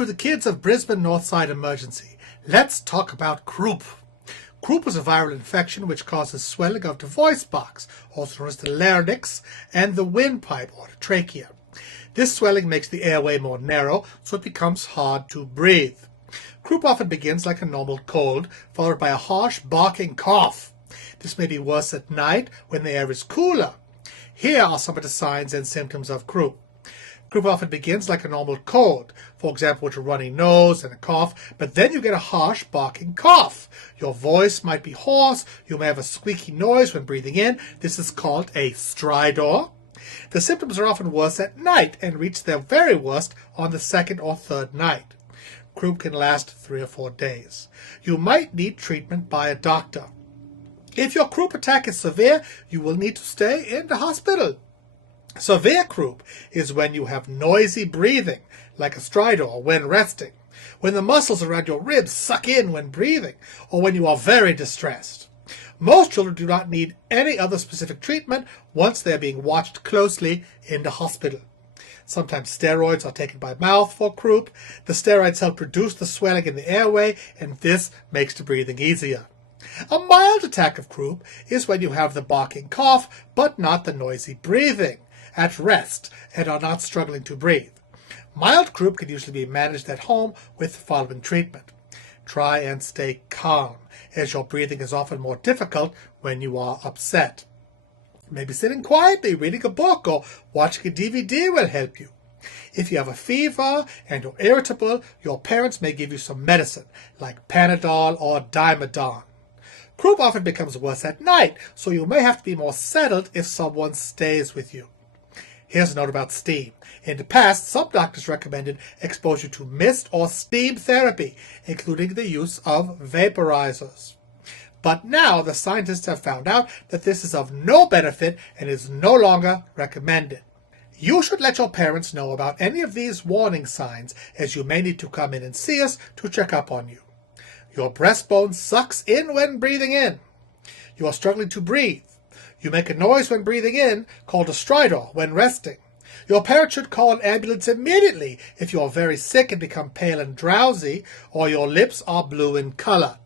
to the kids of Brisbane Northside Emergency. Let's talk about croup. Croup is a viral infection which causes swelling of the voice box, also known as the larynx, and the windpipe or the trachea. This swelling makes the airway more narrow, so it becomes hard to breathe. Croup often begins like a normal cold, followed by a harsh barking cough. This may be worse at night when the air is cooler. Here are some of the signs and symptoms of croup. Croup often begins like a normal cold, for example with a runny nose and a cough, but then you get a harsh barking cough. Your voice might be hoarse, you may have a squeaky noise when breathing in. This is called a stridor. The symptoms are often worse at night and reach their very worst on the second or third night. Croup can last 3 or 4 days. You might need treatment by a doctor. If your croup attack is severe, you will need to stay in the hospital. Severe croup is when you have noisy breathing, like a stridor when resting, when the muscles around your ribs suck in when breathing, or when you are very distressed. Most children do not need any other specific treatment once they are being watched closely in the hospital. Sometimes steroids are taken by mouth for croup. The steroids help reduce the swelling in the airway, and this makes the breathing easier. A mild attack of croup is when you have the barking cough, but not the noisy breathing, at rest, and are not struggling to breathe. Mild croup can usually be managed at home with the following treatment. Try and stay calm, as your breathing is often more difficult when you are upset. Maybe sitting quietly, reading a book, or watching a DVD will help you. If you have a fever and you're irritable, your parents may give you some medicine, like Panadol or Dimedon. Croup often becomes worse at night, so you may have to be more settled if someone stays with you. Here's a note about steam. In the past, some doctors recommended exposure to mist or steam therapy, including the use of vaporizers. But now the scientists have found out that this is of no benefit and is no longer recommended. You should let your parents know about any of these warning signs, as you may need to come in and see us to check up on you. Your breastbone sucks in when breathing in. You are struggling to breathe. You make a noise when breathing in, called a stridor, when resting. Your parents should call an ambulance immediately if you are very sick and become pale and drowsy, or your lips are blue in color.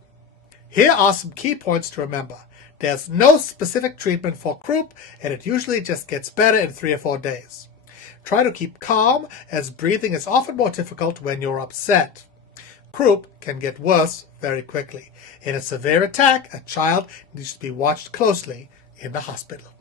Here are some key points to remember. There's no specific treatment for croup, and it usually just gets better in 3 or 4 days. Try to keep calm, as breathing is often more difficult when you're upset. Croup can get worse very quickly. In a severe attack, a child needs to be watched closely in the hospital.